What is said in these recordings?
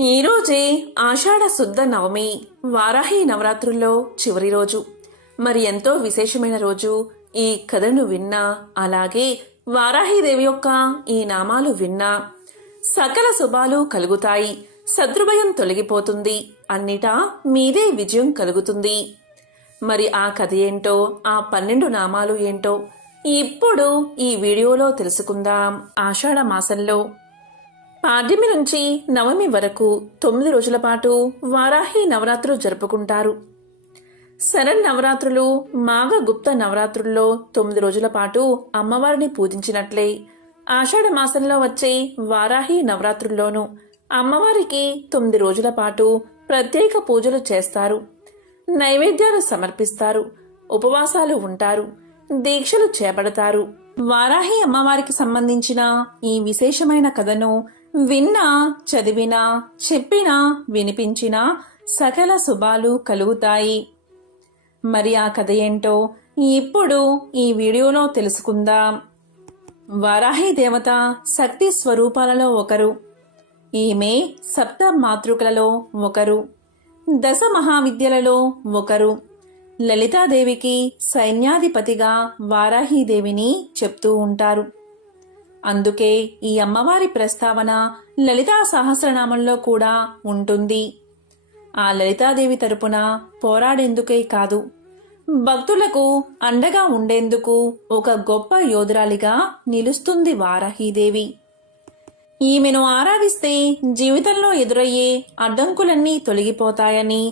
ఈరోజే ఆషాఢ శుద్ధ నవమి, వారాహి నవరాత్రుల్లో చివరి రోజు. మరి ఎంతో విశేషమైన రోజు. ఈ కథను విన్నా, అలాగే వారాహిదేవి యొక్క ఈ నామాలు విన్నా సకల శుభాలు కలుగుతాయి. శత్రుభయం తొలగిపోతుంది. అన్నిటా మీదే విజయం కలుగుతుంది. మరి ఆ కథ ఏంటో, ఆ 12 నామాలు ఏంటో ఇప్పుడు ఈ వీడియోలో తెలుసుకుందాం. ఆషాఢ మాసంలో పాడ్యమి నుంచి నవమి వరకు 9 రోజుల పాటు వారాహి నవరాత్రులు జరుపుకుంటారు. శరన్నవరాత్రులు, మాఘ గుప్త నవరాత్రుల్లో 9 రోజుల పాటు అమ్మవారిని పూజించినట్లే ఆషాఢ మాసంలో వచ్చే వారాహి నవరాత్రుల్లోనూ అమ్మవారికి 9 రోజుల పాటు ప్రత్యేక పూజలు చేస్తారు. నైవేద్యాలు సమర్పిస్తారు. ఉపవాసాలు ఉంటారు. దీక్షలు చేపడతారు. వారాహి అమ్మవారికి సంబంధించిన ఈ విశేషమైన కథను విన్నా, చదివినా, చెప్పినా, వినిపించినా సకల శుభాలు కలుగుతాయి. మరి ఆ కథ ఏంటో ఇప్పుడు ఈ వీడియోలో తెలుసుకుందాం. వారాహి దేవత శక్తి స్వరూపాలలో ఒకరు. ఈమె సప్త మాతృకలలో ఒకరు. దశ మహావిద్యలలో ఒకరు. లలితాదేవికి సైన్యాధిపతిగా వారాహిదేవిని చెప్తూ ఉంటారు. అందుకే ఈ అమ్మవారి ప్రస్తావన లలితా సహస్రనామంలో కూడా ఉంటుంది. ఆ లలితాదేవి తరపున పోరాడేందుకే కాదు, భక్తులకు అండగా ఉండేందుకు ఒక గొప్ప యోధురాలిగా నిలుస్తుంది వారాహిదేవి. ఈమెను ఆరాధిస్తే జీవితంలో ఎదురయ్యే అడ్డంకులన్నీ తొలగిపోతాయని,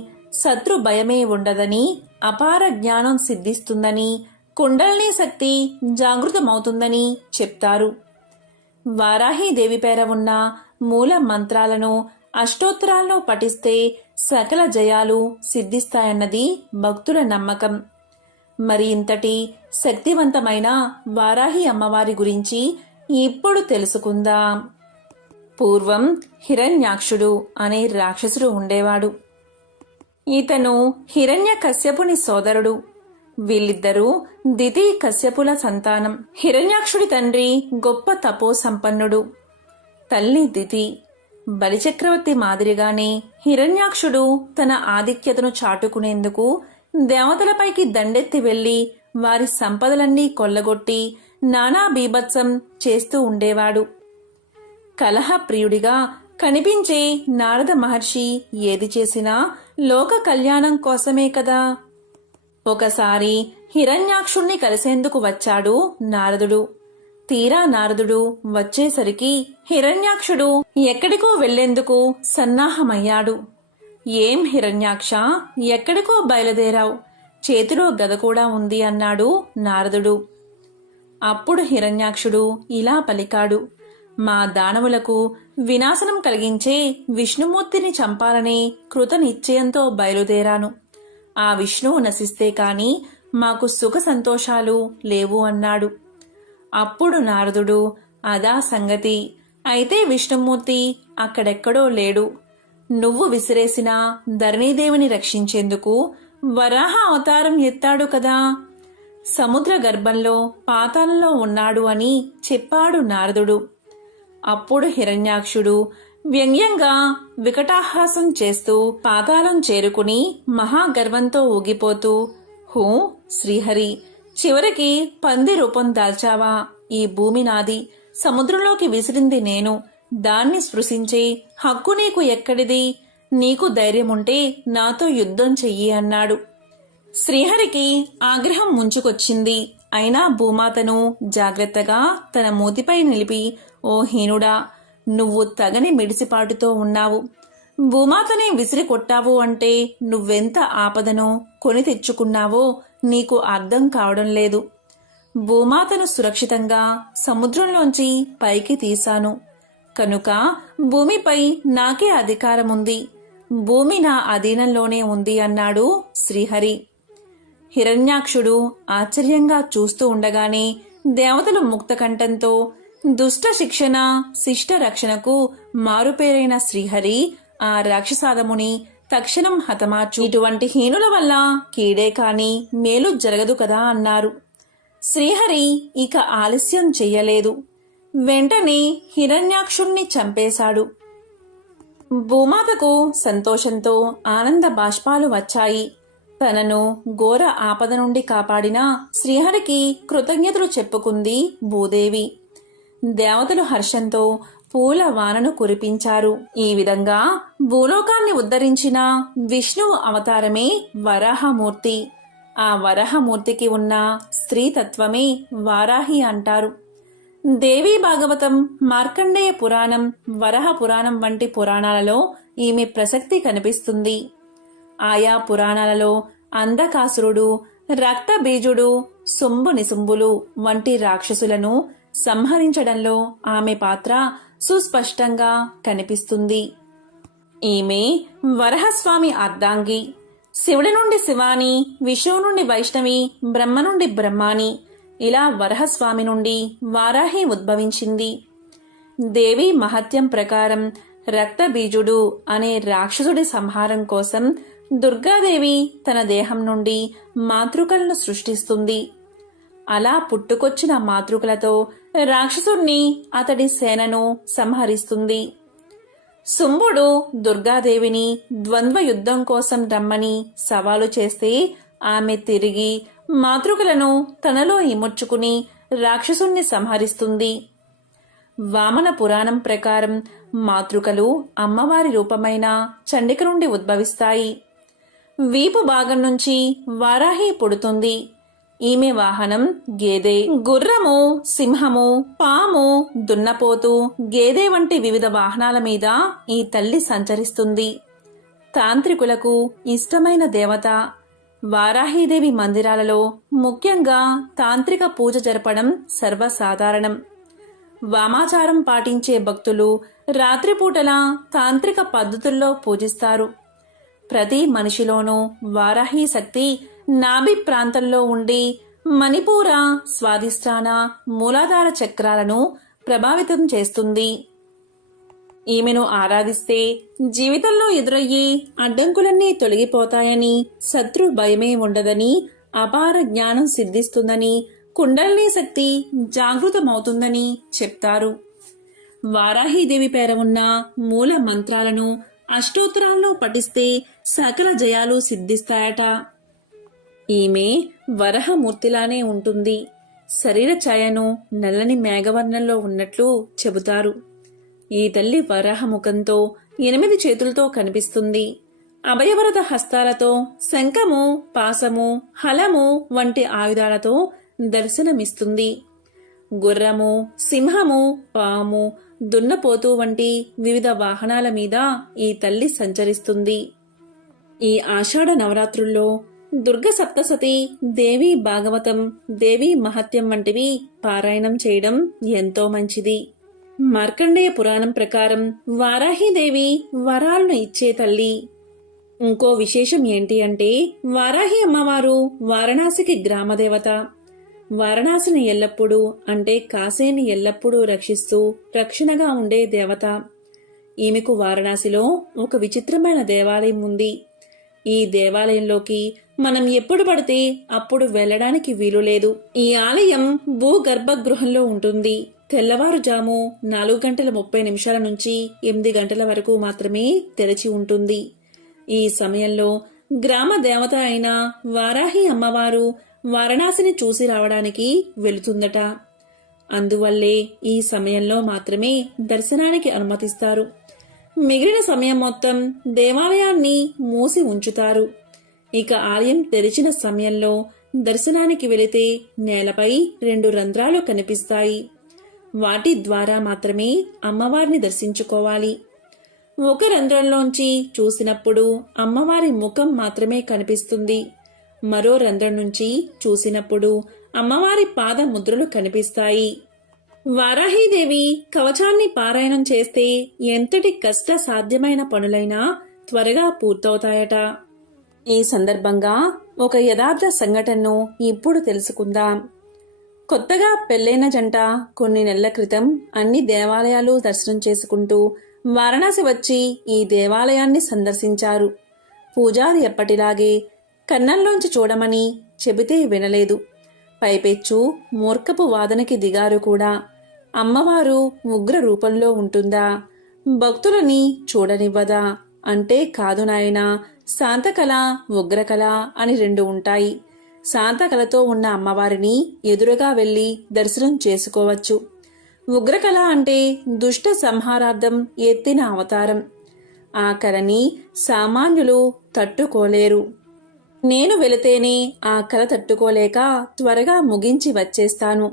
శత్రు భయమే ఉండదని, అపార జ్ఞానం సిద్ధిస్తుందని, కుండలిని శక్తి జాగృతమవుతుందని చెప్తారు. వారాహిదేవి పేర ఉన్న మూల మంత్రాలను అష్టోత్తరాల్లో పఠిస్తే సకల జయాలు సిద్ధిస్తాయన్నది భక్తుల నమ్మకం. మరి ఇంతటి శక్తివంతమైన వారాహి అమ్మవారి గురించి ఇప్పుడు తెలుసుకుందాం. పూర్వం హిరణ్యాక్షుడు అనే రాక్షసుడు ఉండేవాడు. ఇతను హిరణ్య కశ్యపుని సోదరుడు. వీళ్ళిద్దరూ దితి కశ్యపుల సంతానం. హిరణ్యాక్షుడి తండ్రి గొప్ప తపో సంపన్నుడు, తల్లి దితి. బలిచక్రవర్తి మాదిరిగానే హిరణ్యాక్షుడు తన ఆధిక్యతను చాటుకునేందుకు దేవతలపైకి దండెత్తి వెళ్లి వారి సంపదలన్నీ కొల్లగొట్టి నానా బీభత్సం చేస్తూ ఉండేవాడు. కలహప్రియుడిగా కనిపించే నారద మహర్షి ఏది చేసినా లోక కళ్యాణం కోసమే కదా. ఒకసారి హిరణ్యాక్షుణ్ణి కలిసేందుకు వచ్చాడు నారదుడు. తీరా నారదుడు వచ్చేసరికి హిరణ్యాక్షుడు ఎక్కడికో వెళ్లేందుకు సన్నాహమయ్యాడు. ఏం హిరణ్యాక్ష, ఎక్కడికో బయలుదేరావు? చేతిలో గద కూడా ఉంది అన్నాడు నారదుడు. అప్పుడు హిరణ్యాక్షుడు ఇలా పలికాడు. మా దానవులకు వినాశనం కలిగించే విష్ణుమూర్తిని చంపాలనే కృత నిశ్చయంతో బయలుదేరాను. ఆ విష్ణువు నశిస్తే కాని మాకు సుఖ సంతోషాలు లేవు అన్నాడు. అప్పుడు నారదుడు, అదా సంగతి. అయితే విష్ణుమూర్తి అక్కడెక్కడో లేడు. నువ్వు విసిరేసిన ధరణీదేవిని రక్షించేందుకు వరాహ అవతారం ఎత్తాడు కదా. సముద్ర గర్భంలో పాతాళంలో ఉన్నాడు అని చెప్పాడు నారదుడు. అప్పుడు హిరణ్యాక్షుడు వ్యంగ్యంగా వికటాహాసం చేస్తూ పాతాళం చేరుకుని మహాగర్వంతో ఊగిపోతూ, హూ శ్రీహరి, చివరికి పంది రూపం దాల్చావా? ఈ భూమి నాది, సముద్రంలోకి విసిరింది నేను. దాన్ని స్పృశించే హక్కు నీకు ఎక్కడిది? నీకు ధైర్యముంటే నాతో యుద్ధం చెయ్యి అన్నాడు. శ్రీహరికి ఆగ్రహం ముంచుకొచ్చింది. అయినా భూమాతను జాగ్రత్తగా తన మూతిపై నిలిపి, ఓ హీనుడా, నువ్వు తగని మిడిసిపాటుతో ఉన్నావు. భూమాతనే విసిరి కొట్టావు అంటే నువ్వెంత ఆపదను కొని తెచ్చుకున్నావో నీకు అర్థం కావడం లేదు. భూమాతను సురక్షితంగా సముద్రంలోంచి పైకి తీశాను కనుక భూమిపై నాకే అధికారముంది. భూమి నా అధీనంలోనే ఉంది అన్నాడు శ్రీహరి. హిరణ్యాక్షుడు ఆశ్చర్యంగా చూస్తూ ఉండగానే దేవతలు ముక్తకంఠంతో దుష్ట శిక్షణ శిష్ట రక్షణకు మారుపేరైన శ్రీహరి ఆ రాక్షసాదముని తక్షణం హతమార్చు. ఇటువంటి హీనుల వల్ల కీడే కాని మేలు జరగదు కదా అన్నారు. శ్రీహరి ఇక ఆలస్యం చెయ్యలేదు. వెంటనే హిరణ్యాక్షుణ్ణి చంపేశాడు. భూమాతకు సంతోషంతో ఆనంద బాష్పాలు వచ్చాయి. తనను ఘోర ఆపద నుండి కాపాడిన శ్రీహరికి కృతజ్ఞతలు చెప్పుకుంది భూదేవి. దేవతలు హర్షంతో పూల వానను కురిపించారు. ఈ విధంగా భూలోకాన్ని ఉద్ధరించిన విష్ణువు అవతారమే వరాహమూర్తి. ఆ వరాహమూర్తికి ఉన్న స్త్రీతత్వమే వారాహి అంటారు. దేవీ భాగవతం, మార్కండేయ పురాణం, వరహ పురాణం వంటి పురాణాలలో ఈమె ప్రసక్తి కనిపిస్తుంది. ఆయా పురాణాలలో అంధకాసురుడు, రక్తబీజుడు, శుంభు నిశుంభులు వంటి రాక్షసులను సంహరించడంలో ఆమె పాత్ర సుస్పష్టంగా కనిపిస్తుంది. ఈమె వరహస్వామి అర్ధాంగి. శివుడి నుండి శివాని, విష్ణువు నుండి వైష్ణవి, బ్రహ్మ నుండి బ్రహ్మాని, ఇలా వరహస్వామి నుండి వారాహి ఉద్భవించింది. దేవి మహత్యం ప్రకారం రక్తబీజుడు అనే రాక్షసుడి సంహారం కోసం దుర్గాదేవి తన దేహం నుండి మాతృకలను సృష్టిస్తుంది. అలా పుట్టుకొచ్చిన మాతృకలతో రాక్షసుణ్ణి, అతడి సేనను సంహరిస్తుంది. శుంభుడు దుర్గాదేవిని ద్వంద్వ యుద్ధం కోసం రమ్మని సవాలు చేస్తే ఆమె తిరిగి మాతృకలను తనలో ఇముడ్చుకుని రాక్షసుణ్ణి సంహరిస్తుంది. వామన పురాణం ప్రకారం మాతృకలు అమ్మవారి రూపమైన చండిక నుండి ఉద్భవిస్తాయి. వీపు భాగం నుంచి వారాహి పుడుతుంది. ఈమె వాహనం గేదె. గుర్రము, సింహము, పాము, దున్నపోతు, గేదె వంటి వివిధ వాహనాల మీద ఈ తల్లి సంచరిస్తుంది. తాంత్రికులకు ఇష్టమైన దేవత. వారాహీదేవి మందిరాలలో ముఖ్యంగా తాంత్రిక పూజ జరపడం సర్వసాధారణం. వామాచారం పాటించే భక్తులు రాత్రిపూటల తాంత్రిక పద్ధతుల్లో పూజిస్తారు. ప్రతి మనిషిలోనూ వారాహి శక్తి నాభి ప్రాంతంలో ఉండి మణిపూర, స్వాదిష్టాన, మూలాధార చక్రాలను ప్రభావితం చేస్తుంది. ఈమెను ఆరాధిస్తే జీవితంలో ఎదురయ్యే అడ్డంకులన్నీ తొలగిపోతాయని, శత్రు భయమే ఉండదని, అపార జ్ఞానం సిద్ధిస్తుందని, కుండలిని శక్తి జాగృతమవుతుందని చెప్తారు. వారాహీదేవి పేర ఉన్న మూల మంత్రాలను అష్టోత్తరాల్లో పఠిస్తే సకల జయాలు సిద్ధిస్తాయట. ఈమె వరహమూర్తిలానే ఉంటుంది. శరీర ఛాయను నల్లని మేఘవర్ణంలో ఉన్నట్లు చెబుతారు. ఈ తల్లి వరాహముఖంతో 8 చేతులతో కనిపిస్తుంది. అభయవరద హస్తాలతో శంఖము, పాసము, హలము వంటి ఆయుధాలతో దర్శనమిస్తుంది. గుర్రము, సింహము, పాము, దున్నపోతు వంటి వివిధ వాహనాల మీద ఈ తల్లి సంచరిస్తుంది. ఈ ఆషాఢ నవరాత్రుల్లో దుర్గ సప్తసతి, దేవీ భాగవతం, దేవీ మహత్యం వంటివి పారాయణం చేయడం ఎంతో మంచిది. మార్కండేయ పురాణం ప్రకారం వారాహీదేవి వరాలను ఇచ్చే తల్లి. ఇంకో విశేషం ఏంటి అంటే, వారాహి అమ్మవారు వారణాసికి గ్రామదేవత. వారణాసిని ఎల్లప్పుడూ అంటే కాశీని ఎల్లప్పుడూ రక్షిస్తూ రక్షణగా ఉండే దేవత. ఈమెకు వారణాసిలో ఒక విచిత్రమైన దేవాలయం ఉంది. ఈ దేవాలయంలోకి మనం ఎప్పుడు పడితే అప్పుడు వెళ్లడానికి వీలు లేదు. ఈ ఆలయం భూగర్భ గృహంలో ఉంటుంది. తెల్లవారుజాము 4:30 నుంచి 8 గంటల వరకు మాత్రమే తెరచి ఉంటుంది. ఈ సమయంలో గ్రామ దేవత అయిన వారాహి అమ్మవారు వారణాసిని చూసి రావడానికి వెళుతుందట. అందువల్లే ఈ సమయంలో మాత్రమే దర్శనానికి అనుమతిస్తారు. మిగిలిన సమయం మొత్తం దేవాలయాన్ని మూసి ఉంచుతారు. ఇక ఆలయం తెరిచిన సమయంలో దర్శనానికి వెళితే నేలపై 2 రంధ్రాలు కనిపిస్తాయి. వాటి ద్వారా మాత్రమే అమ్మవారిని దర్శించుకోవాలి. ఒక రంధ్రంలోంచి చూసినప్పుడు అమ్మవారి ముఖం మాత్రమే కనిపిస్తుంది. మరో రంధ్రం నుంచి చూసినప్పుడు అమ్మవారి పాద ముద్రలు కనిపిస్తాయి. వారాహీదేవి కవచాన్ని పారాయణం చేస్తే ఎంతటి కష్ట సాధ్యమైన పనులైనా త్వరగా పూర్తవుతాయట. ఈ సందర్భంగా ఒక యథార్థ సంఘటనను ఇప్పుడు తెలుసుకుందాం. కొత్తగా పెళ్లైన జంట కొన్ని నెలల క్రితం అన్ని దేవాలయాలు దర్శనం చేసుకుంటూ వారణాసి వచ్చి ఈ దేవాలయాన్ని సందర్శించారు. పూజారి ఎప్పటిలాగే కన్నంలోంచి చూడమని చెబితే వినలేదు. పైపెచ్చు మూర్ఖపు వాదనకి దిగారు కూడా. అమ్మవారు ఉగ్ర రూపంలో ఉంటుందా, భక్తులని చూడనివ్వదా అంటే కాదు నాయనా, శాంతకళ ఉగ్రకళ అని రెండు ఉంటాయి. శాంతకళతో ఉన్న అమ్మవారిని ఎదురుగా వెళ్లి దర్శనం చేసుకోవచ్చు. ఉగ్రకళ అంటే దుష్ట సంహారార్థం ఎత్తిన అవతారం. ఆ కళని సామాన్యులు తట్టుకోలేరు. నేను వెళితేనే ఆ కళ తట్టుకోలేక త్వరగా ముగించి వచ్చేస్తాను.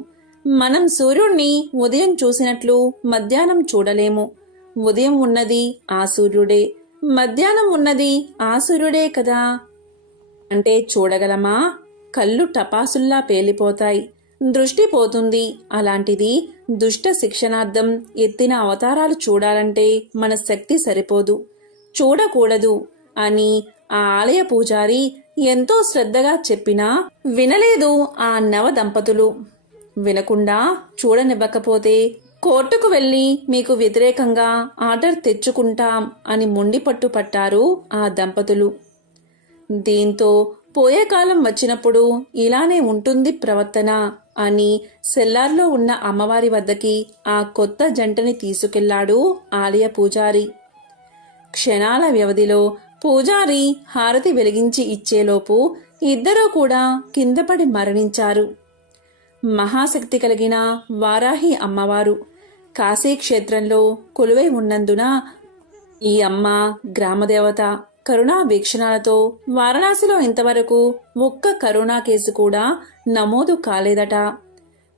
మనం సూర్యుణ్ణి ఉదయం చూసినట్లు మధ్యాహ్నం చూడలేము. ఉదయం ఉన్నది ఆ సూర్యుడే, మధ్యాహ్నం ఉన్నది ఆ సూర్యుడే కదా అంటే చూడగలమా? కళ్ళు టపాసుల్లా పేలిపోతాయి, దృష్టి పోతుంది. అలాంటిది దుష్ట శిక్షణార్థం ఎత్తిన అవతారాలు చూడాలంటే మన శక్తి సరిపోదు, చూడకూడదు అని ఆ ఆలయ పూజారి ఎంతో శ్రద్ధగా చెప్పినా వినలేదు ఆ నవ దంపతులు. వినకుండా చూడనివ్వకపోతే కోర్టుకు వెళ్లి మీకు వ్యతిరేకంగా ఆర్డర్ తెచ్చుకుంటాం అని మొండిపట్టు పట్టారు ఆ దంపతులు. దీంతో పోయే కాలం వచ్చినప్పుడు ఇలానే ఉంటుంది ప్రవర్తన అని సెల్లార్లో ఉన్న అమ్మవారి వద్దకి ఆ కొత్త జంటని తీసుకెళ్లాడు ఆలయ పూజారి. క్షణాల వ్యవధిలో పూజారి హారతి వెలిగించి ఇచ్చేలోపు ఇద్దరూ కూడా కిందపడి మరణించారు. మహాశక్తి కలిగిన వారాహి అమ్మవారు కాశీక్షేత్రంలో కొలువై ఉన్నందున ఈ అమ్మ గ్రామదేవత. కరుణా వీక్షణాలతో వారణాసిలో ఇంతవరకు ఒక్క కరోనా కేసు కూడా నమోదు కాలేదట.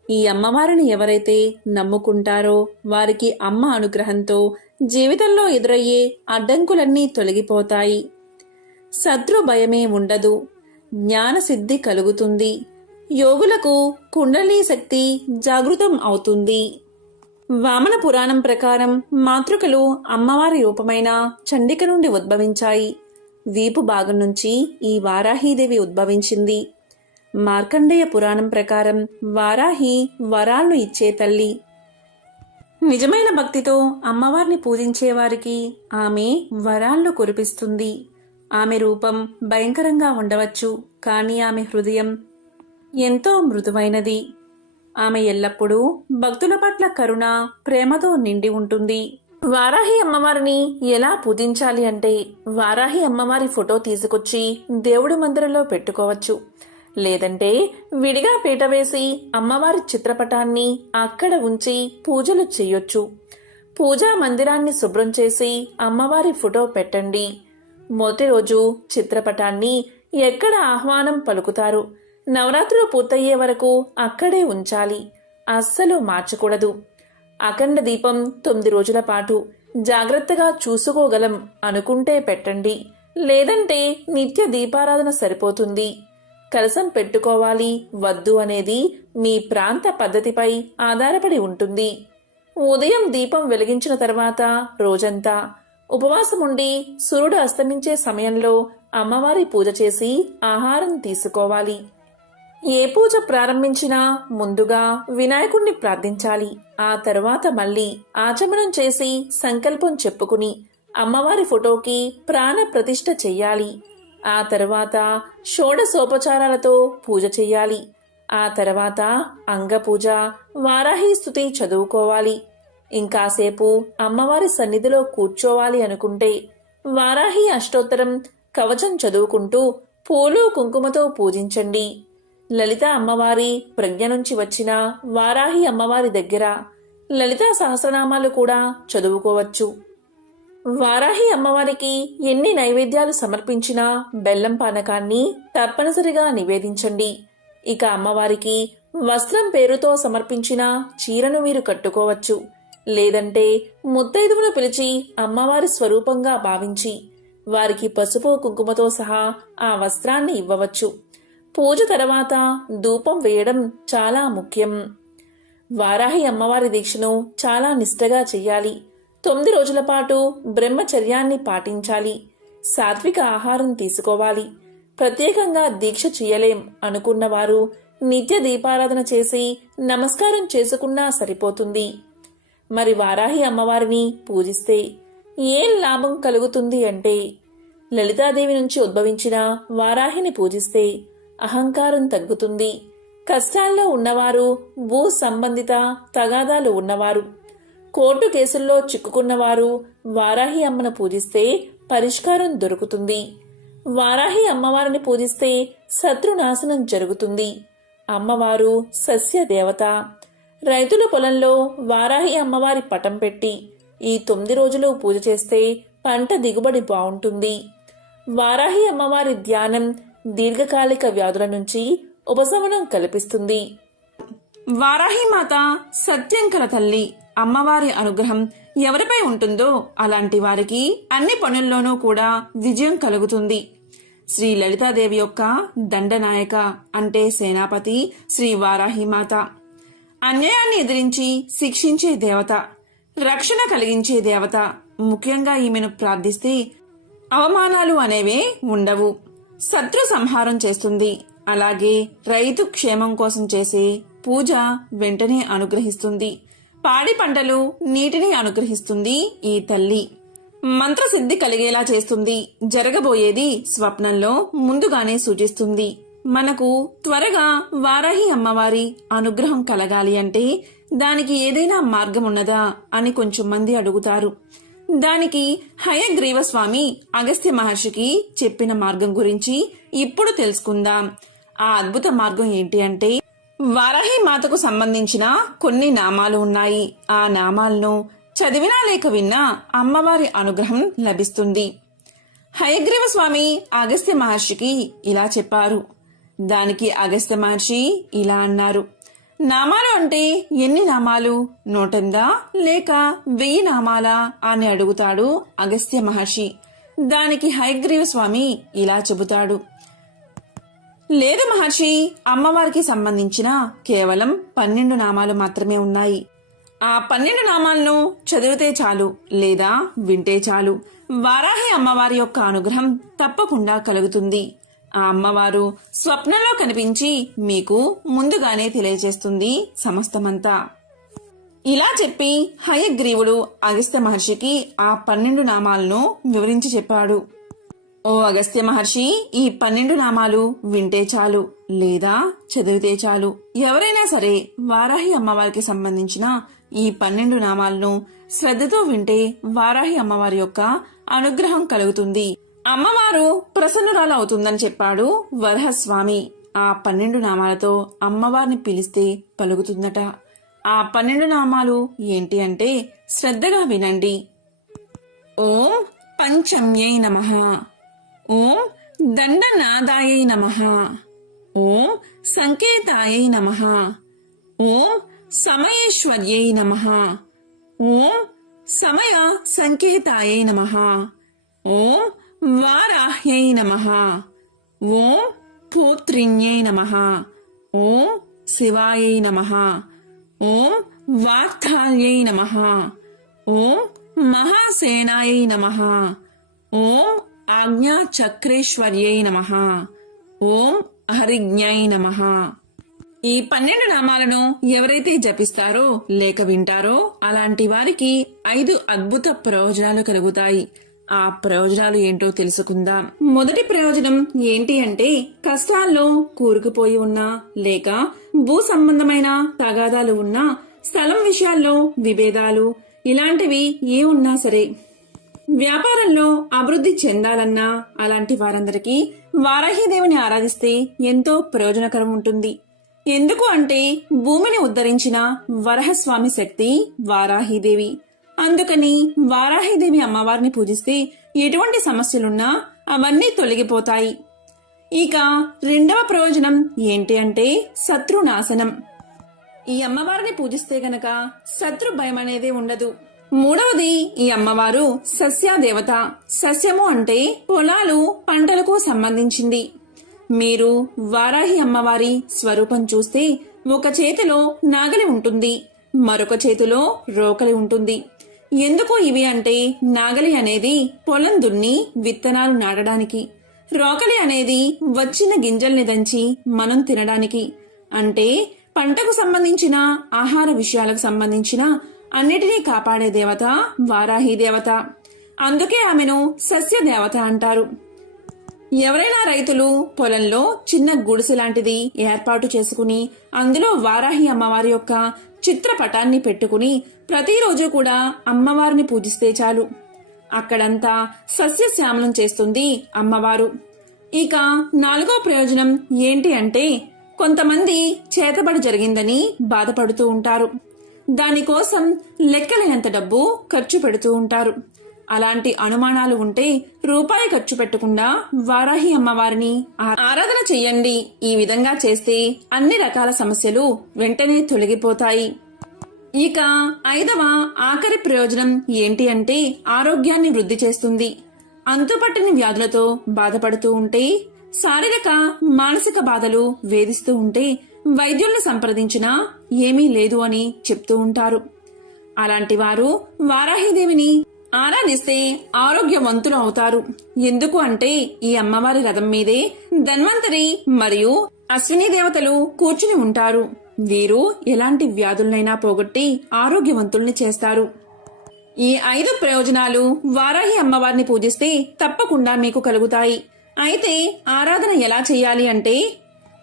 ఈ అమ్మవారిని ఎవరైతే నమ్ముకుంటారో వారికి అమ్మ అనుగ్రహంతో జీవితంలో ఎదురయ్యే అడ్డంకులన్నీ తొలగిపోతాయి. శత్రు భయమే ఉండదు, జ్ఞానసిద్ధి కలుగుతుంది. యోగులకు కుండలినీ శక్తి జాగృతం అవుతుంది. వామన పురాణం ప్రకారం మాతృకలు అమ్మవారి రూపమైన చండిక నుండి ఉద్భవించాయి. వీపు భాగం నుంచి ఈ వారాహీదేవి ఉద్భవించింది. మార్కండేయ పురాణం ప్రకారం వారాహి వరాలను ఇచ్చే తల్లి. నిజమైన భక్తితో అమ్మవారిని పూజించేవారికి ఆమె వరాలను కురిపిస్తుంది. ఆమె రూపం భయంకరంగా ఉండవచ్చు, కానీ ఆమె హృదయం ఎంతో మృదువైనది. ఆమె ఎల్లప్పుడూ భక్తుల పట్ల కరుణ, ప్రేమతో నిండి ఉంటుంది. వారాహి అమ్మవారిని ఎలా పూజించాలి అంటే, వారాహి అమ్మవారి ఫోటో తీసుకొచ్చి దేవుడి మందిరంలో పెట్టుకోవచ్చు. లేదంటే విడిగా పీట వేసి అమ్మవారి చిత్రపటాన్ని అక్కడ ఉంచి పూజలు చేయొచ్చు. పూజా మందిరాన్ని శుభ్రం చేసి అమ్మవారి ఫోటో పెట్టండి. మొదటి రోజు చిత్రపటాన్ని ఎక్కడ ఆహ్వానం పలుకుతారు, నవరాత్రులు పూర్తయ్యే వరకు అక్కడే ఉంచాలి, అస్సలు మార్చకూడదు. అఖండ దీపం 9 రోజుల పాటు జాగ్రత్తగా చూసుకోగలం అనుకుంటే పెట్టండి. లేదంటే నిత్య దీపారాధన సరిపోతుంది. కలశం పెట్టుకోవాలి వద్దు అనేది మీ ప్రాంత పద్ధతిపై ఆధారపడి ఉంటుంది. ఉదయం దీపం వెలిగించిన తర్వాత రోజంతా ఉపవాసం ఉండి సూర్యుడు అస్తమించే సమయంలో అమ్మవారి పూజ చేసి ఆహారం తీసుకోవాలి. ఏ పూజ ప్రారంభించినా ముందుగా వినాయకుణ్ణి ప్రార్థించాలి. ఆ తరువాత మళ్ళీ ఆచమనం చేసి సంకల్పం చెప్పుకుని అమ్మవారి ఫోటోకి ప్రాణ ప్రతిష్ఠ చెయ్యాలి. ఆ తరువాత షోడశోపచారాలతో పూజ చెయ్యాలి. ఆ తర్వాత అంగపూజ, వారాహి స్తుతి చదువుకోవాలి. ఇంకాసేపు అమ్మవారి సన్నిధిలో కూర్చోవాలి అనుకుంటే వారాహి అష్టోత్తరం కవచం చదువుకుంటూ పూలు కుంకుమతో పూజించండి. లలిత అమ్మవారి ప్రజ్ఞ నుంచి వచ్చిన వారాహి అమ్మవారి దగ్గర లలితా సహస్రనామాలు కూడా చదువుకోవచ్చు. వారాహి అమ్మవారికి ఎన్ని నైవేద్యాలు సమర్పించినా బెల్లం పానకాన్ని తప్పనిసరిగా నివేదించండి. ఇక అమ్మవారికి వస్త్రం పేరుతో సమర్పించిన చీరను మీరు కట్టుకోవచ్చు. లేదంటే ముత్తైదువును పిలిచి అమ్మవారి స్వరూపంగా భావించి వారికి పసుపు కుంకుమతో సహా ఆ వస్త్రాన్ని ఇవ్వవచ్చు. పూజ తర్వాత ధూపం వేయడం చాలా ముఖ్యం. వారాహి అమ్మవారి దీక్షను చాలా నిష్ఠగా చెయ్యాలి. 9 రోజుల పాటు బ్రహ్మచర్యాన్ని పాటించాలి. సాత్విక ఆహారం తీసుకోవాలి. ప్రత్యేకంగా దీక్ష చేయలేం అనుకున్నవారు నిత్య దీపారాధన చేసి నమస్కారం చేసుకున్నా సరిపోతుంది. మరి వారాహి అమ్మవారిని పూజిస్తే ఏం లాభం కలుగుతుంది అంటే, లలితాదేవి నుంచి ఉద్భవించిన వారాహిని పూజిస్తే అహంకారం తగ్గుతుంది. కష్టాల్లో ఉన్నవారు, భూ సంబంధిత తగాదాలు ఉన్నవారు, కోర్టు కేసుల్లో చిక్కుకున్నవారు వారాహి అమ్మను పూజిస్తే పరిష్కారం దొరుకుతుంది. వారాహి అమ్మవారిని పూజిస్తే శత్రునాశనం జరుగుతుంది. అమ్మవారు సస్య దేవత. రైతుల పొలంలో వారాహి అమ్మవారి పటం పెట్టి ఈ 9 రోజులు పూజ చేస్తే పంట దిగుబడి బాగుంటుంది. వారాహి అమ్మవారి ధ్యానం దీర్ఘకాలిక వ్యాధుల నుంచి ఉపశమనం కల్పిస్తుంది. వారాహి మాత సత్యం కల తల్లి. అమ్మవారి అనుగ్రహం ఎవరిపై ఉంటుందో అలాంటి వారికి అన్ని పనుల్లోనూ కూడా విజయం కలుగుతుంది. శ్రీ లలితాదేవి యొక్క దండనాయక అంటే సేనాపతి శ్రీ వారాహి మాత. అన్యాయాన్ని ఎదిరించి శిక్షించే దేవత, రక్షణ కలిగించే దేవత. ముఖ్యంగా ఈమెను ప్రార్థిస్తే అవమానాలు అనేవే ఉండవు. శత్రు సంహారం చేస్తుంది. అలాగే రైతు క్షేమం కోసం చేసే పూజ వెంటనే అనుగ్రహిస్తుంది. పాడి పంటలు, నీటిని అనుగ్రహిస్తుంది ఈ తల్లి. మంత్రసిద్ధి కలిగేలా చేస్తుంది. జరగబోయేది స్వప్నంలో ముందుగానే సూచిస్తుంది. మనకు త్వరగా వారాహి అమ్మవారి అనుగ్రహం కలగాలి అంటే దానికి ఏదైనా మార్గం ఉన్నదా అని కొంచెం మంది అడుగుతారు. దానికి హయగ్రీవ స్వామి అగస్త్య మహర్షికి చెప్పిన మార్గం గురించి ఇప్పుడు తెలుసుకుందాం. ఆ అద్భుత మార్గం ఏంటి అంటే, వారాహి మాతకు సంబంధించిన కొన్ని నామాలు ఉన్నాయి. ఆ నామాలను చదివినా లేక విన్నా అమ్మవారి అనుగ్రహం లభిస్తుంది. హయగ్రీవ స్వామి అగస్త్య మహర్షికి ఇలా చెప్పారు. దానికి అగస్త్య మహర్షి ఇలా అన్నారు. నామాలు అంటే ఎన్ని నామాలు? 100 లేక 1000 నామాలా అని అడుగుతాడు అగస్త్య మహర్షి. దానికి హయగ్రీవ స్వామి ఇలా చెబుతాడు. లేదు మహర్షి, అమ్మవారికి సంబంధించిన కేవలం 12 నామాలు మాత్రమే ఉన్నాయి. ఆ 12 నామాలను చదివితే చాలు లేదా వింటే చాలు, వారాహి అమ్మవారి యొక్క అనుగ్రహం తప్పకుండా కలుగుతుంది. ఆ అమ్మవారు స్వప్నంలో కనిపించి మీకు ముందుగానే తెలియజేస్తుంది సమస్తమంతా. ఇలా చెప్పి హయగ్రీవుడు అగస్త్య మహర్షికి ఆ 12 నామాలను వివరించి చెప్పాడు. ఓ అగస్త్య మహర్షి, ఈ 12 నామాలు వింటే చాలు లేదా చదివితే చాలు. ఎవరైనా సరే వారాహి అమ్మవారికి సంబంధించిన ఈ 12 నామాలను శ్రద్ధతో వింటే వారాహి అమ్మవారి యొక్క అనుగ్రహం కలుగుతుంది. అమ్మవారు ప్రసన్నురాలు అవుతుందని చెప్పాడు వరహస్వామి. ఆ 12 నామాలతో అమ్మవారిని పిలిస్తే పలుకుతుందట. ఆ 12 నామాలు ఏంటి అంటే శ్రద్ధగా వినండి. ఓం పంచమ్యై నమః, ఓం దండనాదాయై నమః, ఓం సంకేతాయై నమః, ఓం సమయేశ్వర్యై నమః, ఓం సమయ సంకేతాయై నమః, ఓం వారాహ్యై నమః, ఓం పుత్రిణ్యై నమః, ఓం శివాయై నమః, ఓం వార్తాల్యై నమః, ఓం మహాసేనాయై నమః, ఓం ఆజ్ఞాచక్రేశ్వర్యై నమః, ఓం హరిజ్ఞాయై నమః. ఈ 12 నామాలను ఎవరైతే జపిస్తారో లేక వింటారో అలాంటి వారికి 5 అద్భుత ప్రయోజనాలు కలుగుతాయి. ఆ ప్రయోజనాలు ఏంటో తెలుసుకుందాం. మొదటి ప్రయోజనం ఏంటి అంటే, కష్టాల్లో కూరుకుపోయి ఉన్నా లేక భూ సంబంధమైన తగాదాలు ఉన్నా, స్థలం విషయాల్లో విభేదాలు ఇలాంటివి ఏ ఉన్నా సరే, వ్యాపారంలో అభివృద్ధి చెందాలన్నా అలాంటి వారందరికీ వారాహిదేవిని ఆరాధిస్తే ఎంతో ప్రయోజనకరం ఉంటుంది. ఎందుకు అంటే భూమిని ఉద్ధరించిన వరహస్వామి శక్తి వారాహిదేవి. అందుకని వారాహిదేవి అమ్మవారిని పూజిస్తే ఎటువంటి సమస్యలున్నా అవన్నీ తొలగిపోతాయి. ఇక రెండవ ప్రయోజనం ఏంటి అంటే శత్రునాశనం. ఈ అమ్మవారిని పూజిస్తే గనక శత్రు భయం అనేది ఉండదు. మూడవది, ఈ అమ్మవారు సస్యదేవత. సస్యము అంటే పొలాలు, పంటలకు సంబంధించింది. మీరు వారాహి అమ్మవారి స్వరూపం చూస్తే ఒక చేతిలో నాగలి ఉంటుంది, మరొక చేతిలో రోకలి ఉంటుంది. ఎందుకు ఇవి అంటే, నాగలి అనేది పొలం దున్ని విత్తనాలు నాటడానికి, రోకలి అనేది వచ్చిన గింజల్ని దంచి మనం తినడానికి. అంటే పంటకు సంబంధించిన ఆహార విషయాలకు సంబంధించిన అన్నిటినీ కాపాడే దేవత వారాహి దేవత. అందుకే ఆమెను సస్య దేవత అంటారు. ఎవరైనా రైతులు పొలంలో చిన్న గుడిసె లాంటిది ఏర్పాటు చేసుకుని అందులో వారాహి అమ్మవారి యొక్క చిత్రపటాన్ని పెట్టుకుని ప్రతిరోజు కూడా అమ్మవారిని పూజిస్తే చాలు, అక్కడంతా సస్యశ్యామలం చేస్తుంది అమ్మవారు. ఇక 4వ ప్రయోజనం ఏంటి అంటే, కొంతమంది చేతబడి జరిగిందని బాధపడుతూ ఉంటారు. దానికోసం లెక్కలేనంత డబ్బు ఖర్చు పెడుతూ ఉంటారు. అలాంటి అనుమానాలు ఉంటే రూపాయి ఖర్చు పెట్టకుండా వారాహి అమ్మవారిని ఆరాధన చెయ్యండి. ఈ విధంగా చేస్తే అన్ని రకాల సమస్యలు వెంటనే తొలగిపోతాయి. ఇక 5వ ఆఖరి ప్రయోజనం ఏంటి అంటే, ఆరోగ్యాన్ని వృద్ధి చేస్తుంది. అంతుపట్టని వ్యాధులతో బాధపడుతూ ఉంటే, శారీరక మానసిక బాధలు వేధిస్తూ ఉంటే వైద్యుల్ని సంప్రదించినా ఏమీ లేదు అని చెప్తూ ఉంటారు. అలాంటి వారు వారాహిదేవిని ఆరాధిస్తే ఆరోగ్యవంతులు అవుతారు. ఎందుకు అంటే, ఈ అమ్మవారి రథం మీదే ధన్వంతరి మరియు అశ్విని దేవతలు కూర్చుని ఉంటారు. వీరు ఎలాంటి వ్యాధులనైనా పోగొట్టి ఆరోగ్యవంతుల్ని చేస్తారు. ఈ 5 ప్రయోజనాలు వారాహి అమ్మవారిని పూజిస్తే తప్పకుండా మీకు కలుగుతాయి. అయితే ఆరాధన ఎలా చేయాలి అంటే,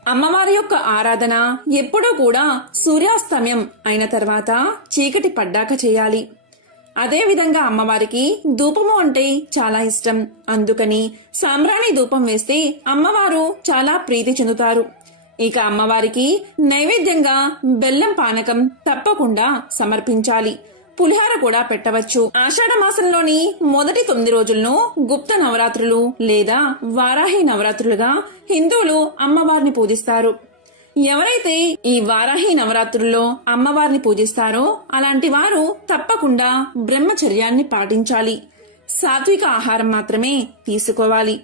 అమ్మవారి యొక్క ఆరాధన ఎప్పుడూ కూడా సూర్యాస్తమయం అయిన తర్వాత చీకటి పడ్డాక చేయాలి. అదేవిధంగా అమ్మవారికి ధూపము అంటే చాలా ఇష్టం. అందుకని సాంబ్రాణి ధూపం వేస్తే అమ్మవారు చాలా ప్రీతి చెందుతారు. ఇక అమ్మవారికి నైవేద్యంగా బెల్లం పానకం తప్పకుండా సమర్పించాలి. పులిహార కూడా పెట్టవచ్చు. ఆషాఢ మాసంలోని మొదటి 9 రోజులను గుప్త నవరాత్రులు లేదా వారాహి నవరాత్రులుగా హిందువులు అమ్మవారిని పూజిస్తారు. ఎవరైతే ఈ వారాహి నవరాత్రుల్లో అమ్మవారిని పూజిస్తారో అలాంటి వారు తప్పకుండా బ్రహ్మచర్యాన్ని పాటించాలి. సాత్విక ఆహారం మాత్రమే తీసుకోవాలి.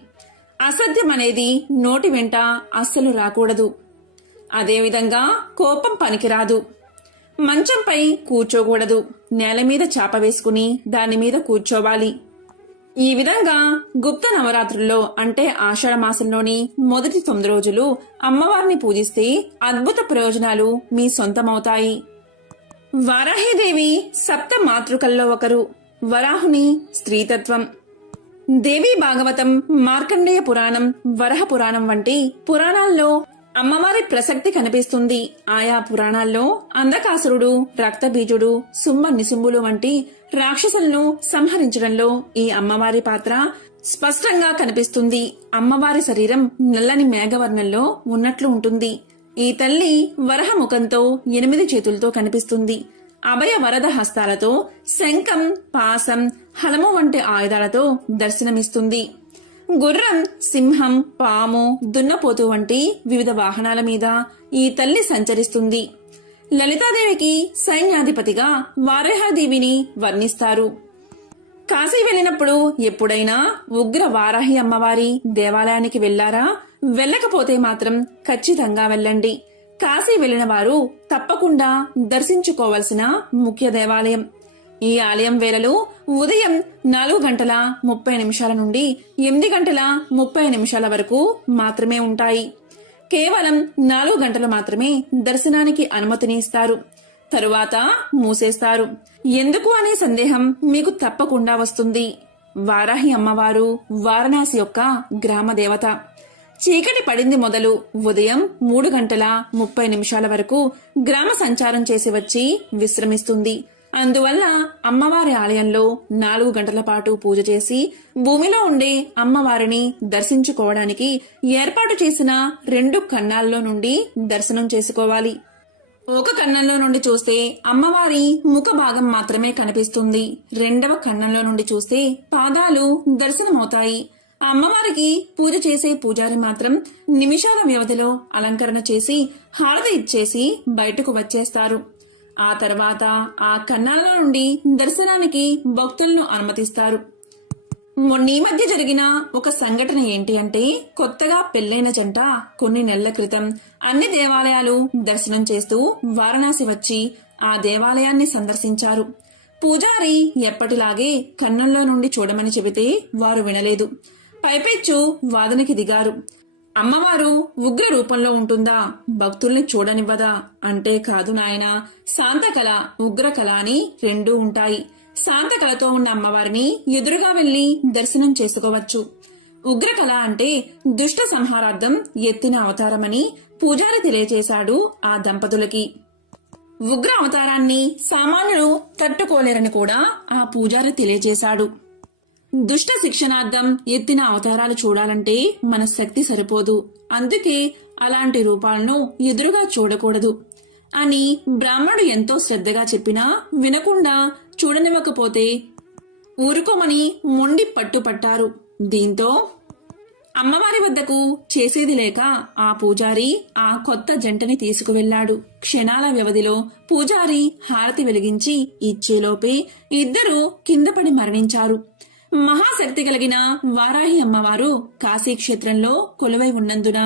అసత్యం అనేది నోటి వెంట అస్సలు రాకూడదు. అదేవిధంగా కోపం పనికిరాదు. మంచంపై కూర్చోకూడదు. నేల మీద చాప వేసుకుని దాని మీద కూర్చోవాలి. ఈ విధంగా గుప్త నవరాత్రుల్లో అంటే ఆషాఢ మాసంలోని మొదటి 9 రోజులు అమ్మవారిని పూజిస్తే అద్భుత ప్రయోజనాలు మీ సొంతమవుతాయి. వారాహిదేవి సప్త మాతృకల్లో ఒకరు. వరాహుని స్త్రీతత్వం. దేవీ భాగవతం, మార్కండేయ పురాణం, వరహ పురాణం వంటి పురాణాల్లో అమ్మవారి ప్రసక్తి కనిపిస్తుంది. ఆయా పురాణాల్లో అంధకాసురుడు, రక్తబీజుడు, శుంభ నిశుంభులు వంటి రాక్షసులను సంహరించడంలో ఈ అమ్మవారి పాత్ర స్పష్టంగా కనిపిస్తుంది. అమ్మవారి శరీరం నల్లని మేఘవర్ణంలో ఉన్నట్లు ఉంటుంది. ఈ తల్లి వరహ ముఖంతో 8 చేతులతో కనిపిస్తుంది. అభయ వరద హస్తాలతో శంఖం, పాసం, హలము వంటి ఆయుధాలతో దర్శనమిస్తుంది. గుర్రం, సింహం, పాము, దున్నపోతు వంటి వివిధ వాహనాల మీద ఈ తల్లి సంచరిస్తుంది. లలితాదేవికి సైన్యాధిపతిగా వారాహిదేవిని వర్ణిస్తారు. కాశీ వెళ్ళినప్పుడు ఎప్పుడైనా ఉగ్ర వారాహి అమ్మవారి దేవాలయానికి వెళ్లారా? వెళ్ళకపోతే మాత్రం ఖచ్చితంగా వెళ్ళండి. కాశీ వెళ్లిన వారు తప్పకుండా దర్శించుకోవలసిన ముఖ్య దేవాలయం. ఈ ఆలయం వేళలు ఉదయం 4:30 నుండి 8:30 వరకు మాత్రమే ఉంటాయి. కేవలం 4 గంటలు మాత్రమే దర్శనానికి అనుమతిని ఇస్తారు. తరువాత మూసేస్తారు. ఎందుకు అనే సందేహం మీకు తప్పకుండా వస్తుంది. వారాహి అమ్మవారు వారణాసి యొక్క గ్రామ దేవత. చీకటి పడింది మొదలు ఉదయం 3:30 వరకు గ్రామ సంచారం చేసి వచ్చి విశ్రమిస్తుంది. అందువల్ల అమ్మవారి ఆలయంలో 4 గంటల పాటు పూజ చేసి భూమిలో ఉండే అమ్మవారిని దర్శించుకోవడానికి ఏర్పాటు చేసిన 2 కన్నాల్లో నుండి దర్శనం చేసుకోవాలి. ఒక కన్నంలో నుండి చూస్తే అమ్మవారి ముఖ భాగం మాత్రమే కనిపిస్తుంది. 2వ కన్నంలో నుండి చూస్తే పాదాలు దర్శనమవుతాయి. అమ్మవారికి పూజ చేసే పూజారి మాత్రం నిమిషాల వ్యవధిలో అలంకరణ చేసి హారతి ఇచ్చేసి బయటకు వచ్చేస్తారు. ఆ తర్వాత ఆ కన్నాల నుండి దర్శనానికి భక్తులను అనుమతిస్తారు. మొన్న మధ్య జరిగిన ఒక సంఘటన ఏంటి అంటే, కొత్తగా పెళ్లైన జంట కొన్ని నెలల క్రితం అన్ని దేవాలయాలు దర్శనం చేస్తూ వారణాసి వచ్చి ఆ దేవాలయాన్ని సందర్శించారు. పూజారి ఎప్పటిలాగే కన్నంలో నుండి చూడమని చెబితే వారు వినలేదు. పైపెచ్చు వాదనకి దిగారు. అమ్మవారు ఉగ్ర రూపంలో ఉంటుందా? భక్తుల్ని చూడనివ్వదా? అంటే కాదు నాయనా, శాంతకళ, ఉగ్రకళ అని 2 ఉంటాయి. శాంతకళతో ఉన్న అమ్మవారిని ఎదురుగా వెళ్లి దర్శనం చేసుకోవచ్చు. ఉగ్రకళ అంటే దుష్ట సంహారార్థం ఎత్తిన అవతారమని పూజారి తెలియజేశాడు ఆ దంపతులకి. ఉగ్ర అవతారాన్ని సామాన్యులు తట్టుకోలేరని కూడా ఆ పూజారి తెలియజేశాడు. దుష్ట శిక్షణార్థం ఎత్తిన అవతారాలు చూడాలంటే మన శక్తి సరిపోదు, అందుకే అలాంటి రూపాలను ఎదురుగా చూడకూడదు అని బ్రాహ్మణుడు ఎంతో శ్రద్ధగా చెప్పినా వినకుండా చూడనివ్వకపోతే ఊరుకోమని మొండి పట్టుపట్టారు. దీంతో అమ్మవారి వద్దకు చేసేది లేక ఆ పూజారి ఆ కొత్త జంటని తీసుకువెళ్లాడు. క్షణాల వ్యవధిలో పూజారి హారతి వెలిగించి ఇచ్చేలోపే ఇద్దరూ కిందపడి మరణించారు. మహాశక్తి కలిగిన వారాహి అమ్మవారు కాశీక్షేత్రంలో కొలువై ఉన్నందున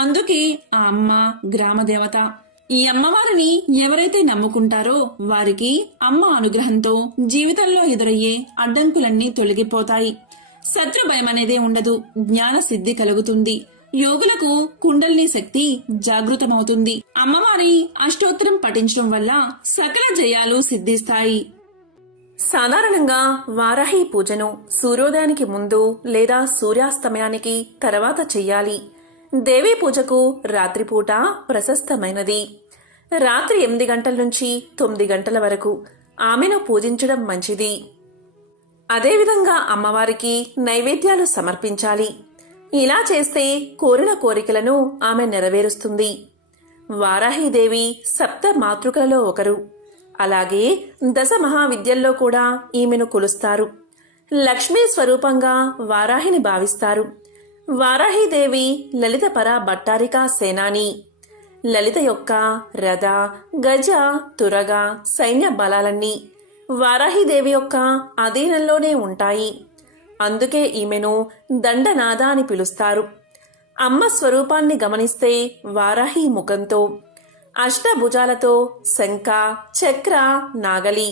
అందుకే ఆ అమ్మ గ్రామదేవత. ఈ అమ్మవారిని ఎవరైతే నమ్ముకుంటారో వారికి అమ్మ అనుగ్రహంతో జీవితంలో ఎదురయ్యే అడ్డంకులన్నీ తొలగిపోతాయి. శత్రు భయం అనేదే ఉండదు, జ్ఞాన సిద్ధి కలుగుతుంది. యోగులకు కుండలిని శక్తి జాగృతమవుతుంది. అమ్మవారి అష్టోత్తరం పఠించడం వల్ల సకల జయాలు సిద్ధిస్తాయి. సాధారణంగా వారాహి పూజను సూర్యోదయానికి ముందు లేదా సూర్యాస్తమయానికి తర్వాత చెయ్యాలి. దేవీ పూజకు రాత్రిపూట ప్రశస్తమైనది. రాత్రి 8 గంటల నుంచి 9 గంటల వరకు ఆమెను పూజించడం మంచిది. అదేవిధంగా అమ్మవారికి నైవేద్యాలు సమర్పించాలి. ఇలా చేస్తే కోరిన కోరికలను ఆమె నెరవేరుస్తుంది. వారాహీదేవి సప్త మాతృకలలో ఒకరు. అలాగే 10 మహావిద్యల్లో కూడా ఈమెను కొలుస్తారు. లక్ష్మీ స్వరూపంగా వారాహిని భావిస్తారు. వారాహీదేవి లలిత పర భట్టారికా సేనాని. లలిత యొక్క రథ, గజ, తురగ సైన్య బలాలన్నీ వారాహీదేవి యొక్క అధీనంలోనే ఉంటాయి. అందుకే ఈమెను దండనాద అని పిలుస్తారు. అమ్మ స్వరూపాన్ని గమనిస్తే వారాహి ముఖంతో, అష్టభుజాలతో శంఖ, చక్ర, నాగలి,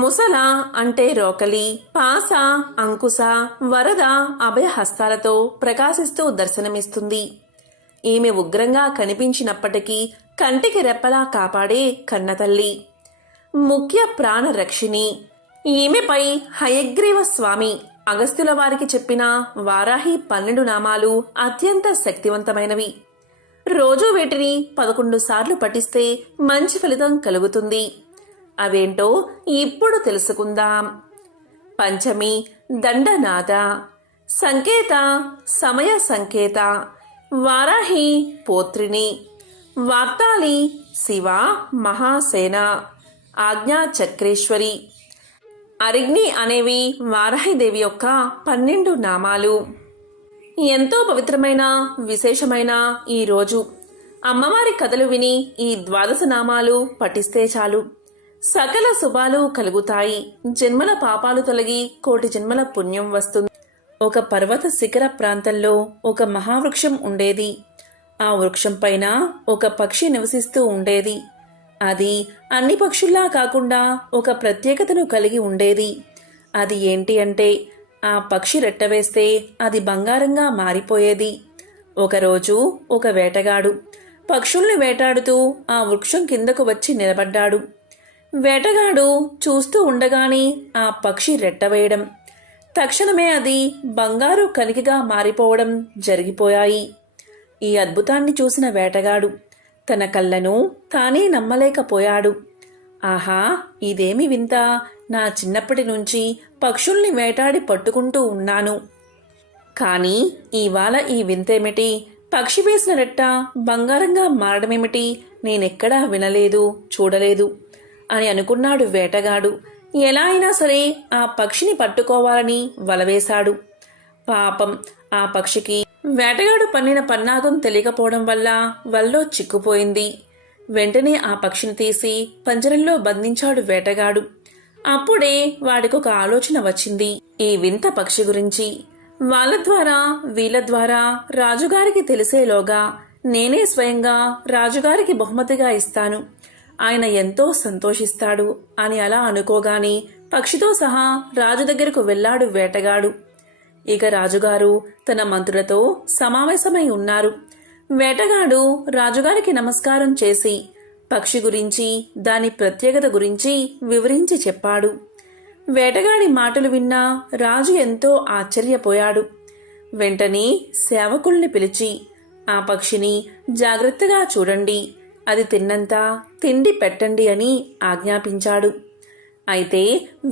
ముసల అంటే రోకలి, పాస, అంకుశ, వరద, అభయహస్తాలతో ప్రకాశిస్తూ దర్శనమిస్తుంది. ఈమె ఉగ్రంగా కనిపించినప్పటికీ కంటికి రెప్పలా కాపాడే కన్నతల్లి, ముఖ్య ప్రాణ రక్షిణి. ఈమెపై హయగ్రీవ స్వామి అగస్త్యుల వారికి చెప్పిన వారాహి 12 నామాలు అత్యంత శక్తివంతమైనవి. రోజూ వీటిని 11 సార్లు పఠిస్తే మంచి ఫలితం కలుగుతుంది. అవేంటో ఇప్పుడు తెలుసుకుందాం. పంచమి దండనాద, సంకేత సమయ సంకేత, వారాహి పోత్రిని, వార్తాళి శివ మహాసేన, ఆజ్ఞా చక్రేశ్వరి, అరిగ్ని అనేవి వారాహిదేవి యొక్క 12 నామాలు. ఎంతో పవిత్రమైన విశేషమైన ఈ రోజు అమ్మవారి కథలు విని ఈ 12 నామాలు పఠిస్తే చాలు సకల శుభాలు కలుగుతాయి. జన్మల పాపాలు తొలగి కోటి జన్మల పుణ్యం వస్తుంది. ఒక పర్వత శిఖర ప్రాంతంలో ఒక మహావృక్షం ఉండేది. ఆ వృక్షం పైన ఒక పక్షి నివసిస్తూ ఉండేది. అది అన్ని పక్షుల్లా కాకుండా ఒక ప్రత్యేకతను కలిగి ఉండేది. అది ఏంటి అంటే ఆ పక్షి రెట్టవేస్తే అది బంగారంగా మారిపోయేది. ఒకరోజు ఒక వేటగాడు పక్షుల్ని వేటాడుతూ ఆ వృక్షం కిందకు వచ్చి నిలబడ్డాడు. వేటగాడు చూస్తూ ఉండగానే ఆ పక్షి రెట్టవేయడం, తక్షణమే అది బంగారు కణికగా మారిపోవడం జరిగిపోయాయి. ఈ అద్భుతాన్ని చూసిన వేటగాడు తన కళ్ళను తానే నమ్మలేకపోయాడు. ఆహా, ఇదేమి వింత! నా చిన్నప్పటి నుంచి పక్షుల్ని వేటాడి పట్టుకుంటూ ఉన్నాను. కానీ ఇవాళ ఈ వింతేమిటి? పక్షి వేసిన రెట్ట బంగారంగా మారడమేమిటి? నేనెక్కడా వినలేదు, చూడలేదు అని అనుకున్నాడు వేటగాడు. ఎలా అయినా సరే ఆ పక్షిని పట్టుకోవాలని వలవేశాడు. పాపం ఆ పక్షికి వేటగాడు పన్నిన పన్నాగం తెలియకపోవడం వల్ల వల్లో చిక్కుపోయింది. వెంటనే ఆ పక్షిని తీసి పంజరంలో బంధించాడు వేటగాడు. అప్పుడే వాడికొక ఆలోచన వచ్చింది. ఈ వింత పక్షి గురించి వాళ్ళ ద్వారా వీళ్ళ ద్వారా రాజుగారికి తెలిసేలోగా నేనే స్వయంగా రాజుగారికి బహుమతిగా ఇస్తాను, ఆయన ఎంతో సంతోషిస్తాడు అని అలా అనుకోగాని పక్షితో సహా రాజు దగ్గరకు వెళ్లాడు వేటగాడు. ఇక రాజుగారు తన మంత్రులతో సమావేశమై ఉన్నారు. వేటగాడు రాజుగారికి నమస్కారం చేసి పక్షి గురించి దాని ప్రత్యేకత గురించి వివరించి చెప్పాడు. వేటగాడి మాటలు విన్నా రాజు ఎంతో ఆశ్చర్యపోయాడు. వెంటనే సేవకుల్ని పిలిచి ఆ పక్షిని జాగ్రత్తగా చూడండి, అది తిన్నంత తిండి పెట్టండి అని ఆజ్ఞాపించాడు. అయితే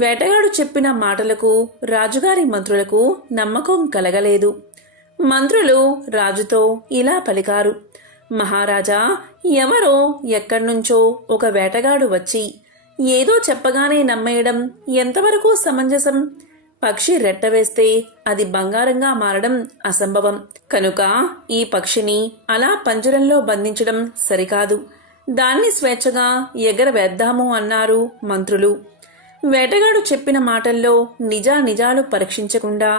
వేటగాడు చెప్పిన మాటలకు రాజుగారి మంత్రులకు నమ్మకం కలగలేదు. మంత్రులు రాజుతో ఇలా పలికారు: మహారాజా, ఎవరో ఎక్కడ్నుంచో ఒక వేటగాడు వచ్చి ఏదో చెప్పగానే నమ్మేయడం ఎంతవరకు సమంజసం? పక్షి రెట్టవేస్తే అది బంగారంగా మారడం అసంభవం. కనుక ఈ పక్షిని అలా పంజరంలో బంధించడం సరికాదు. దాన్ని స్వేచ్ఛగా ఎగరవేద్దాము అన్నారు మంత్రులు. వేటగాడు చెప్పిన మాటల్లో నిజానిజాలు పరీక్షించకుండా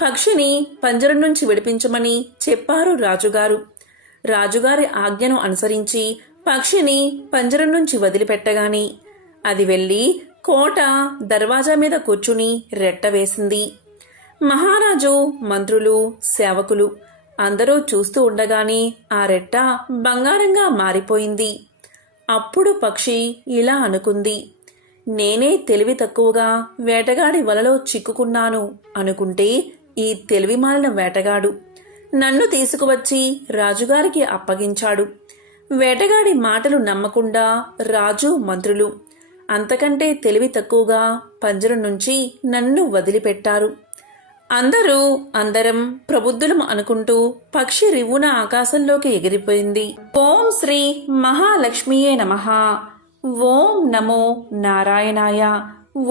పక్షిని పంజరం నుంచి విడిపించమని చెప్పారు రాజుగారు. రాజుగారి ఆజ్ఞను అనుసరించి పక్షిని పంజరం నుంచి వదిలిపెట్టగాని అది వెళ్లి కోట దర్వాజా మీద కూర్చుని రెట్టవేసింది. మహారాజు, మంత్రులు, సేవకులు అందరూ చూస్తూ ఉండగానే ఆ రెట్ట బంగారంగా మారిపోయింది. అప్పుడు పక్షి ఇలా అనుకుంది: నేనే తెలివి తక్కువగా వేటగాడి వలలో చిక్కుకున్నాను అనుకుంటే ఈ తెలివి మాలిన వేటగాడు నన్ను తీసుకువచ్చి రాజుగారికి అప్పగించాడు. వేటగాడి మాటలు నమ్మకుండా రాజు, మంత్రులు అంతకంటే తెలివి తక్కువగా పంజరం నుంచి నన్ను వదిలిపెట్టారు. అందరం ప్రబుద్ధులం అనుకుంటూ పక్షి రివ్వున ఆకాశంలోకి ఎగిరిపోయింది. ఓం శ్రీ మహాలక్ష్మీయే నమః. ఓం నమో నారాయణాయ.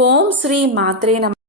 ఓం శ్రీ మాత్రే నమః.